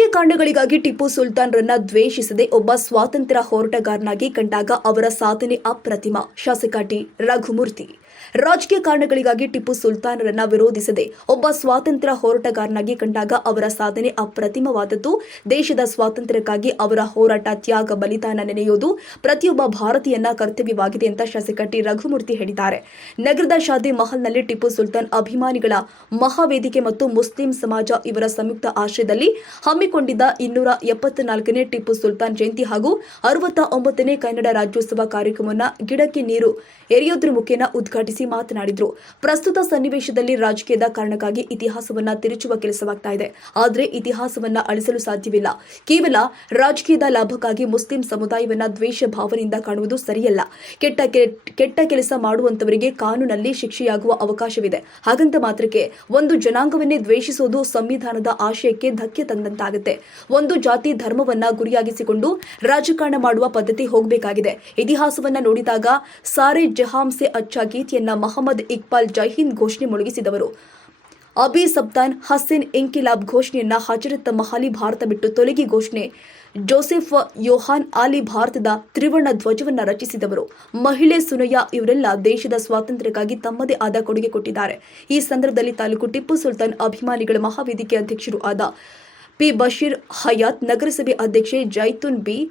ಕಾರಣಗಳಿಗಾಗಿ ಟಿಪ್ಪು ಸುಲ್ತಾನ್ರನ್ನ ದ್ವೇಷಿಸದೆ ಒಬ್ಬ ಸ್ವಾತಂತ್ರ್ಯ ಹೋರಾಟಗಾರನಾಗಿ ಕಂಡಾಗ ಅವರ ಸಾಧನೆ ಅಪ್ರತಿಮ. ಶಾಸಕ ಟಿ. ರಘುಮೂರ್ತಿ. ರಾಜಕೀಯ ಕಾರಣಗಳಿಗಾಗಿ ಟಿಪ್ಪು ಸುಲ್ತಾನರನ್ನ ವಿರೋಧಿಸದೆ ಒಬ್ಬ ಸ್ವಾತಂತ್ರ್ಯ ಹೋರಾಟಗಾರನಾಗಿ ಕಂಡಾಗ ಅವರ ಸಾಧನೆ ಅಪ್ರತಿಮವಾದದ್ದು. ದೇಶದ ಸ್ವಾತಂತ್ರ್ಯಕ್ಕಾಗಿ ಅವರ ಹೋರಾಟ ತ್ಯಾಗ, ಬಲಿದಾನ ನೆನೆಯುವುದು ಪ್ರತಿಯೊಬ್ಬ ಭಾರತೀಯನ ಕರ್ತವ್ಯವಾಗಿದೆ ಅಂತ ಶಾಸಕ ಟಿ ರಘುಮೂರ್ತಿ ಹೇಳಿದ್ದಾರೆ. ನಗರದ ಶಾದಿ ಮಹಲ್ನಲ್ಲಿ ಟಿಪ್ಪು ಸುಲ್ತಾನ್ ಅಭಿಮಾನಿಗಳ ಮಹಾವೇದಿಕೆ ಮತ್ತು ಮುಸ್ಲಿಂ ಸಮಾಜ ಇವರ ಸಂಯುಕ್ತ ಆಶ್ರಯದಲ್ಲಿ ಹಮ್ಮಿಕೊಂಡಿದ್ದ ಇನ್ನೂರ ಎಪ್ಪತ್ನಾಲ್ಕನೇ ಟಿಪ್ಪು ಸುಲ್ತಾನ್ ಜಯಂತಿ ಹಾಗೂ ಅರವತ್ತ ಒಂಬತ್ತನೇ ಕನ್ನಡ ರಾಜ್ಯೋತ್ಸವ ಕಾರ್ಯಕ್ರಮವನ್ನು ಗಿಡಕ್ಕೆ ನೀರು, ಎರೆಯೋದ್ರ ಮುಖೇನ ಉದ್ಘಾಟಿಸಿ ಮಾತನಾಡಿದ್ರು. ಪ್ರಸ್ತುತ ಸನ್ನಿವೇಶದಲ್ಲಿ ರಾಜಕೀಯದ ಕಾರಣಕ್ಕಾಗಿ ಇತಿಹಾಸವನ್ನ ತಿರುಚುವ ಕೆಲಸವಾಗ್ತಾ ಇದೆ. ಆದರೆ ಇತಿಹಾಸವನ್ನ ಅಳಿಸಲು ಸಾಧ್ಯವಿಲ್ಲ. ಕೇವಲ ರಾಜಕೀಯದ ಲಾಭಕ್ಕಾಗಿ ಮುಸ್ಲಿಂ ಸಮುದಾಯವನ್ನ ದ್ವೇಷ ಭಾವನೆಯಿಂದ ಕಾಣುವುದು ಸರಿಯಲ್ಲ. ಕೆಟ್ಟ ಕೆಟ್ಟ ಕೆಲಸ ಮಾಡುವಂತವರಿಗೆ ಕಾನೂನಲ್ಲಿ ಶಿಕ್ಷೆಯಾಗುವ ಅವಕಾಶವಿದೆ. ಹಾಗಂತ ಮಾತ್ರಕ್ಕೆ ಒಂದು ಜನಾಂಗವನ್ನೇ ದ್ವೇಷಿಸುವುದು ಸಂವಿಧಾನದ ಆಶಯಕ್ಕೆ ಧಕ್ಕೆ ತಂದಂತಾಗುತ್ತೆ. ಒಂದು ಜಾತಿ ಧರ್ಮವನ್ನ ಗುರಿಯಾಗಿಸಿಕೊಂಡು ರಾಜಕಾರಣ ಮಾಡುವ ಪದ್ಧತಿ ಹೋಗಬೇಕಾಗಿದೆ. ಇತಿಹಾಸವನ್ನ ನೋಡಿದಾಗ ಸಾರೆ ಜಹಾಂ ಸೆ ಅಚ್ಚಾ ಗೀತೆಯನ್ನ ಮಹಮ್ಮದ್ ಇಕ್ಬಾಲ್ ಜೈಹಿಂದ್ ಘೋಷಣೆ ಮೊಳಗಿಸಿದವರು. ಅಬಿ ಸಬ್ತಾನ್ ಹಸೀನ್ ಇಂಕಿಲಾಬ್ ಘೋಷಣೆಯನ್ನ ಹಜರತ್ ಮಹಾಲಿ ಭಾರತ ಬಿಟ್ಟು ತೊಲಗಿ ಘೋಷಣೆ. ಜೋಸೆಫ್ ಯೋಹಾನ್ ಆಲಿ ಭಾರತದ ತ್ರಿವರ್ಣ ಧ್ವಜವನ್ನ ರಚಿಸಿದವರು. ಮಹಿಳೆ ಸುನಯ್ಯ ಇವರೆಲ್ಲ ದೇಶದ ಸ್ವಾತಂತ್ರ್ಯಕ್ಕಾಗಿ ತಮ್ಮದೇ ಆದ ಕೊಡುಗೆ ಕೊಟ್ಟಿದ್ದಾರೆ. ಈ ಸಂದರ್ಭದಲ್ಲಿ ತಾಲೂಕು ಟಿಪ್ಪು ಸುಲ್ತಾನ್ ಅಭಿಮಾನಿಗಳ ಮಹಾವೇದಿಕೆ ಅಧ್ಯಕ್ಷರು ಆದ ಪಿ. ಬಶೀರ್ ಹಯಾತ್ ನಗರಸಭೆ ಅಧ್ಯಕ್ಷೆ ಜೈತುನ್ ಬಿ.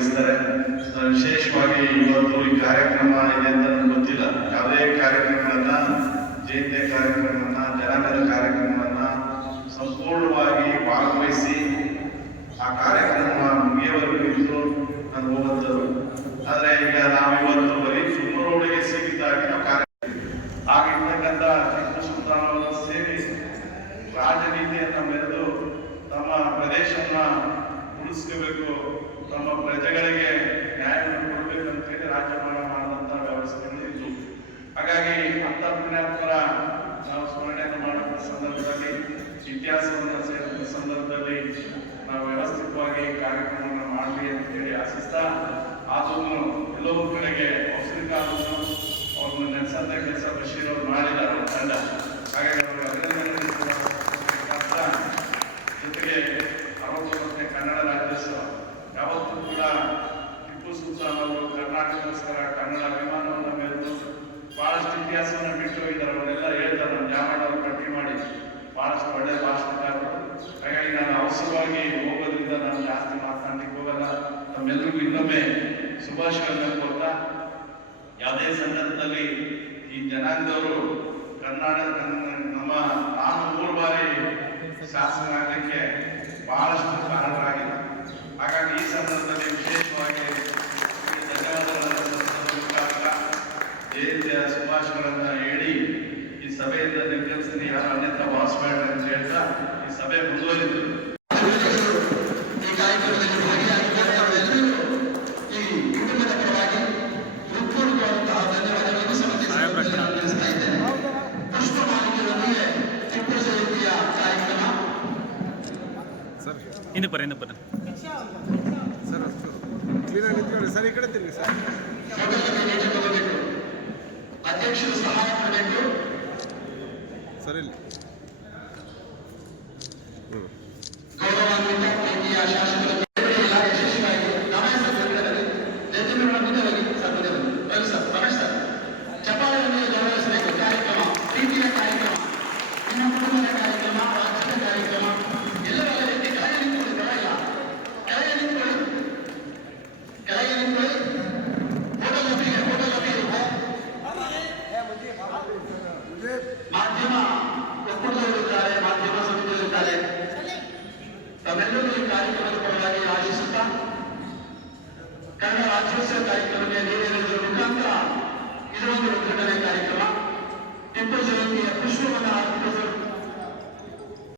ಸೊ ವಿಶೇಷವಾಗಿ ಇವತ್ತು ಈ ಕಾರ್ಯಕ್ರಮ ಇದೆ ಅಂತ ನನಗೆ ಗೊತ್ತಿಲ್ಲ. ಯಾವುದೇ ಕಾರ್ಯಕ್ರಮಗಳನ್ನ, ಜಯಂತಿ ಕಾರ್ಯಕ್ರಮವನ್ನ, ಜನಾಂಗದ ಕಾರ್ಯಕ್ರಮವನ್ನ ಸಂಪೂರ್ಣವಾಗಿ ಭಾಗವಹಿಸಿ ಆ ಕಾರ್ಯಕ್ರಮ ಮುಗಿಯವರೆಗೂ ಇದ್ದು ನಾನು ಹೋಗುವಂಥದ್ದು. ಆದ್ರೆ ಈಗ ನಾವಿವತ್ತು ಬರೀ ಸುಮ್ಮನೆ ಸೀಮಿತಾಗಿ ನಾವು ಕಾರ್ಯಕ್ರಮ ಆಗಿರ್ತಕ್ಕಂಥ ಟಿಪ್ಪು ಸುಲ್ತಾನ್ ಸೇರಿ ರಾಜನೀತಿಯನ್ನ ಮೆರೆದು ತಮ್ಮ ಪ್ರದೇಶವನ್ನ ಉಳಿಸ್ಕೋಬೇಕು ತಮ್ಮ ಪ್ರಜೆಗಳಿಗೆ ನ್ಯಾಯವನ್ನು ಕೊಡಬೇಕು ಅಂತೇಳಿ ರಾಜ್ಯಪಾಲ ಮಾಡುವಂತ ವ್ಯವಸ್ಥೆಗಳು ಇದ್ದು ಹಾಗಾಗಿ ಅಂತ ಪುಣ್ಯಾತ್ಮರ ನಾವು ಸ್ಮರಣೆಯನ್ನು ಮಾಡುವಂತ ಸಂದರ್ಭದಲ್ಲಿ, ಇತಿಹಾಸವನ್ನು ಸೇರಿದ ಸಂದರ್ಭದಲ್ಲಿ ನಾವು ವ್ಯವಸ್ಥಿತವಾಗಿ ಕಾರ್ಯಕ್ರಮವನ್ನು ಮಾಡಲಿ ಅಂತ ಹೇಳಿ ಆಶಿಸ್ತಾ ಆದರೂ ಒಂದ್ ಕಡೆಗೆ ಔಷಧಿಕಾಲವನ್ನು ಅವ್ರನ್ನ ನೆನೆಸಂತ ಕೆಲಸ ಬಶೀರ್ ಅವರು ಮಾಡಿದ್ದಾರೆ ಅವ್ರ ತಂಡ ಹಾಗಾಗಿ ಅವರು ಅಭಿನಂದನೆ ಜೊತೆಗೆ ಅರವತ್ತೊಂಬತ್ತನೇ ಕನ್ನಡ ರಾಜ್ಯೋತ್ಸವ. ಯಾವತ್ತೂ ಕೂಡ ಟಿಪ್ಪು ಸುಲ್ತಾನ್ ಅವರು ಕರ್ನಾಟಕಕ್ಕೋಸ್ಕರ ಕನ್ನಡ ಅಭಿಮಾನವನ್ನು ಮೆರೆದು ಬಹಳಷ್ಟು ಇತಿಹಾಸವನ್ನು ಬಿಟ್ಟು ಇದ್ದಾರೆ ಅವರೆಲ್ಲ ಹೇಳ್ತಾರೆ. ನಮ್ಮ ಜಾಮಣ್ಣವರು ಪಟ್ಟಿ ಮಾಡಿ ಬಹಳಷ್ಟು ಒಳ್ಳೆ ಭಾಷಣಕಾರರು ಹಾಗಾಗಿ ನಾನು ಅವಸರವಾಗಿ ಹೋಗೋದ್ರಿಂದ ನಾನು ಜಾಸ್ತಿ ಮಾತನಾಡ್ಲಿಕ್ಕೆ ಹೋಗಲ್ಲ. ತಮ್ಮೆಲ್ಲರಿಗೂ ಇನ್ನೊಮ್ಮೆ ಶುಭಾಶಯಗಳನ್ನು ಕೊಡ್ತಾ, ಯಾವುದೇ ಸಂದರ್ಭದಲ್ಲಿ ಈ ಜನಾಂಗದವರು ಕರ್ನಾಟಕ, ನಮ್ಮ, ನಾನು ಮೂರು ಬಾರಿ ಶಾಸನ ಆಗಲಿಕ್ಕೆ ಬಹಳಷ್ಟು ಕಾರಣರಾಗಿಲ್ಲ ಹಾಗಾಗಿ ಈ ಸಂದರ್ಭದಲ್ಲಿ ವಿಶೇಷವಾಗಿ ಈ ಧನ್ಯವಾದಗಳನ್ನು ಸಲ್ಲಿಸೋದ್ರ ಮುಖಾಂತರ ಜಯಂತಿಯ ಶುಭಾಶಯಗಳನ್ನು ಹೇಳಿ ಈ ಸಭೆಯಿಂದ ನಿರ್ಗಮಿಸ್ತೀನಿ ಯಾರು ಅನ್ಯತ್ರ ಭಾವಿಸಬೇಡ ಅಂತ ಹೇಳ್ತಾ ಈ ಸಭೆ ಮುಂದುವರಿದು ಈ ಕಾರ್ಯಕ್ರಮದಲ್ಲಿ ಭಾಗಿಯಾಗಿದ್ದಾರೆ ಅವರೆಲ್ಲರೂ ಈ ಕುಟುಂಬದ ಪರವಾಗಿ ಹೃತ್ಪೂರ್ವಕವಾದಂತಹ ಧನ್ಯವಾದಗಳನ್ನು ಸಮರ್ಪಿಸಿ ತಿಳಿಸ್ತಾ ಇದ್ದೇನೆ ಪುಷ್ಪಮಾಲಿಕೆಯೊಂದಿಗೆ ಟಿಪ್ಪು ಜಯಂತಿಯ ಕಾರ್ಯಕ್ರಮ ಸರ್ ಅಷ್ಟು ಕ್ಲೀನಾಗಿ ನಿಂತ್ಕೊಳ್ಳಿ ಸರ್ ಈ ಕಡೆ ತಿರುಗಿ ಸರ್. ಅಧ್ಯಕ್ಷರು ಸಹಾಯ ಮಾಡಬೇಕು. ಸರ್ ಇಲ್ಲಿ. 嗯。ಕನ್ನಡ ರಾಜ್ಯೋತ್ಸವ ಕಾರ್ಯಕ್ರಮಕ್ಕೆ ನೆರವೇರಿಸುವ ಮುಖಾಂತರ ಇದೊಂದು ಉದ್ಘಾಟನೆ ಕಾರ್ಯಕ್ರಮ ಟಿಪ್ಪು ಜಯಂತಿಯ ಪುಷ್ಪವನ್ನು ಅರ್ಪಿಸುವ